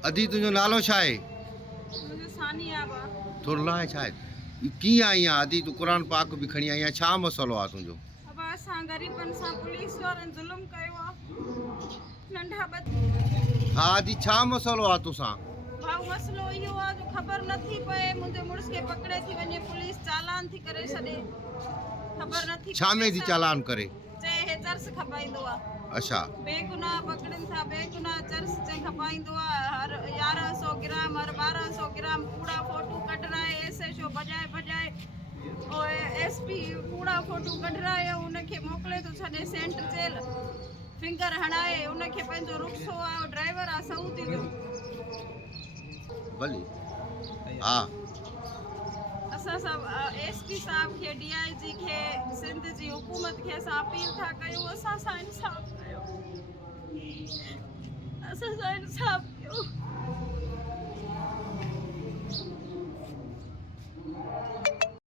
अदी तुझो नालो छा आहे? मुझे सानिया बा। थोरो लाहे छा आहे? कीअं आई आहे अदी? तूं क़ुर पाक बि खणी आई आहे, छा मसइलो आहे तुंहिंजो? अब असां ग़रीबनि सां पुलिस वारनि ज़ुल्म कयो आहे। नंढा बच हा अदी, छा मसइलो आहे तोसां? भाऊ मसलो इहो आहे जो ख़बर नथी पए, मुंहिंजे मुड़ुस खे पकड़े थी वञे पुलिस, चालान थी करे छॾे, ख़बर नथी छा में थी चालान करे? चए हे चर्स खपाईंदो आहे। अच्छा, बेगुनाह पकड़नि था, बेगुनाह चर्स चई खपाईंदो आहे। हर 1100 ग्राम, हर 1200 ग्राम कूड़ा फोटू कढ रहा है। एसएचओ बजाए बजाए और एसपी कूड़ा फोटू कढ रहा है, उनखे मोकिले थो छॾे सेंट्रल जेल। फिंगर हणाए उनखे पंहिंजो रुख़्सो आहे, ड्राइवर आहे सऊदी जो। भली हा असां सभु एसपी साहब खे, डीआईजी खे, सिंध जी हुकूमत खे असां अपील था कयूं, असां सां इंसाफ़ कयो, असां सां इंसाफ़